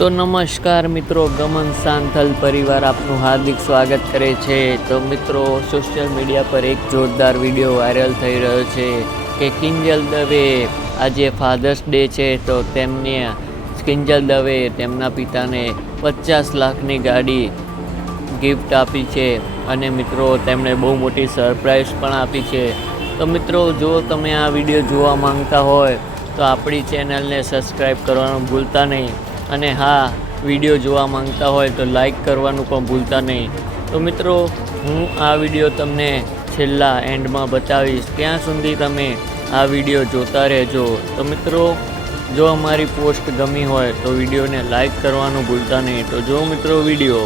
તો નમસ્કાર મિત્રો, ગમન સાંથલ પરિવાર આપનું હાર્દિક સ્વાગત કરે છે। તો મિત્રો, સોશિયલ મીડિયા પર એક જોરદાર વિડીયો વાયરલ થઈ રહ્યો છે કે કિંજલ દવે આજે ફાધર્સ ડે છે તો તેમને કિંજલ દવે તેમના પિતાને 50 લાખની ગાડી ગિફ્ટ આપી છે અને મિત્રો તેમણે બહુ મોટી સરપ્રાઈઝ પણ આપી છે। તો મિત્રો, જો તમે આ વિડીયો જોવા માંગતા હોય તો આપણી ચેનલને સબસ્ક્રાઈબ કરવાનું ભૂલતા નહીં અને હા, વિડીયો જોવા માંગતા હોય તો લાઈક કરવાનું પણ ભૂલતા નહીં। તો મિત્રો, હું આ વિડીયો તમને છેલ્લા એન્ડમાં બતાવીશ, ત્યાં સુધી તમે આ વિડીયો જોતા રહેજો। તો મિત્રો, જો અમારી પોસ્ટ ગમી હોય તો વિડીયોને લાઈક કરવાનું ભૂલતા નહીં। તો જો મિત્રો વિડીયો